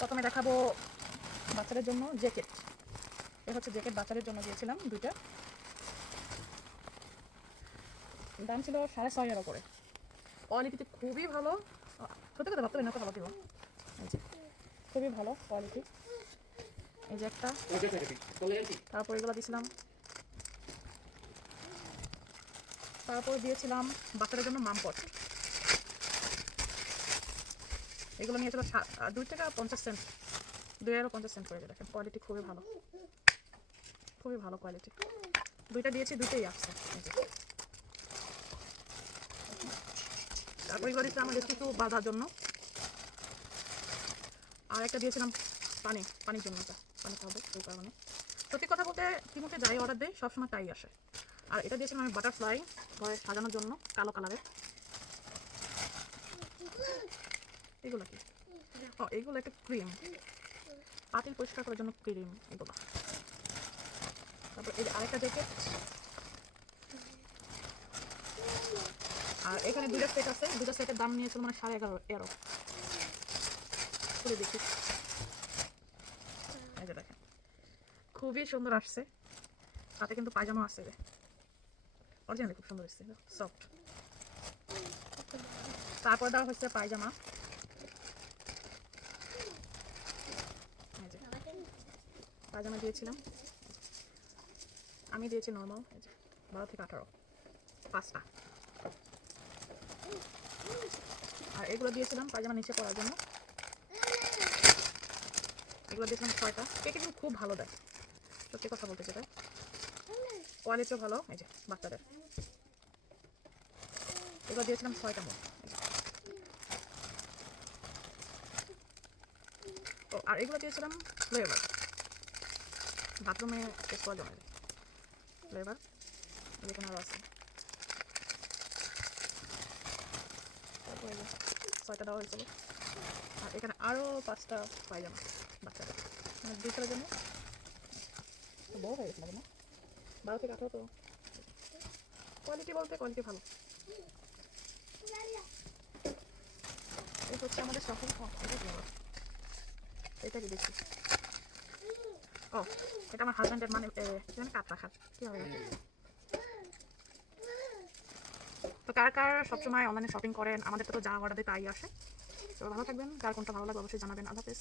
প্রথমে দেখাবো বাচ্চাদের জন্য জ্যাকেট। এ হচ্ছে জ্যাকেট, বাচ্চাদের জন্য দিয়েছিলাম দুইটা। দাম ছিল 6,500 করে। কোয়ালিটিতে খুবই ভালো, সত্যি কথা ভাবতে না তো ভালো দিব। খুবই ভালো কোয়ালিটি। এই যে একটা, তারপর এগুলো দিয়েছিলাম। তারপর দিয়েছিলাম বাচ্চাদের জন্য মামপট। এগুলো নিয়েছিল 2 টাকা 50 সেন্ট, 2.50 সেন্ট করে। দেখেন কোয়ালিটি খুবই ভালো, খুবই ভালো কোয়ালিটি। দুইটা দিয়েছি, দুইটাই আসছে। তারপর এগুলো দিয়েছিলাম আমাদের কিছু বাঁধার জন্য। আর একটা দিয়েছিলাম পানির জন্য, পানি খাওয়াবো সেই কারণে। সত্যি কথা বলতে টিমুকে যাই অর্ডার দেয় সবসময় তাই আসে। আর এটা দিয়েছিলাম আমি বাটারফ্লাই, ঘরে সাজানোর জন্য, কালো কালারের। এগুলো কি? ও, এগুলো একটা ক্রিম, পাতিল পরিষ্কার করার জন্য ক্রিম এগুলো। তারপর এই যে আরেকটা জ্যাকেট। আর এখানে দুইটা সেট আছে, দুটো সেটের দাম নিয়েছিল মানে 11.5 খুলে দেখি। এই যে দেখেন খুবই সুন্দর আসছে, সাথে কিন্তু পায়জামা আছে। অরিজিনালি খুব সুন্দর এসছে, সফট। তারপর দেওয়া হচ্ছে পায়জামা। পায়জামা দিয়েছিলাম, আমি দিয়েছি নর্মাল 12 থেকে 18, 5টা। আর এগুলো দিয়েছিলাম পায়জামা নিচে পরার জন্য, এগুলো দিয়েছিলাম 6টা। কেকে কিন্তু খুব ভালো দেয়, সত্যি কথা বলতে যেটা, কোয়ালিটিও ভালো। এই যে বাচ্চাদের এগুলো দিয়েছিলাম 6টা মোট। ও, আর এগুলো দিয়েছিলাম ফ্লেভার, বাথরুমে টেস্ট করার জন্য ফ্লেভার। যেখানে আরও আছে, তারপরে 6টা দেওয়া হয়েছিল। আর এখানে আরও 5টা পায়জামা বাচ্চাদের, মানে 2 ছেলের জন্য। বড় হয়ে গেছে না, 12 থেকে 18 তো। কোয়ালিটি বলতে কোয়ালিটি ভালো। এই হচ্ছে আমাদের শপিং। এটা কি দেখছি? ও, এটা আমার হাজব্যান্ডের, মানে কাঠ রাখার কি হবে। তো কার কার সবসময় অনলাইনে শপিং করেন, আমাদের তো যা অর্ডার দেয় তাই আসে। তো ভালো থাকবেন, কার কোনটা ভালো লাগবে অবশ্যই জানাবেন। আল্লাহ হাফেজ।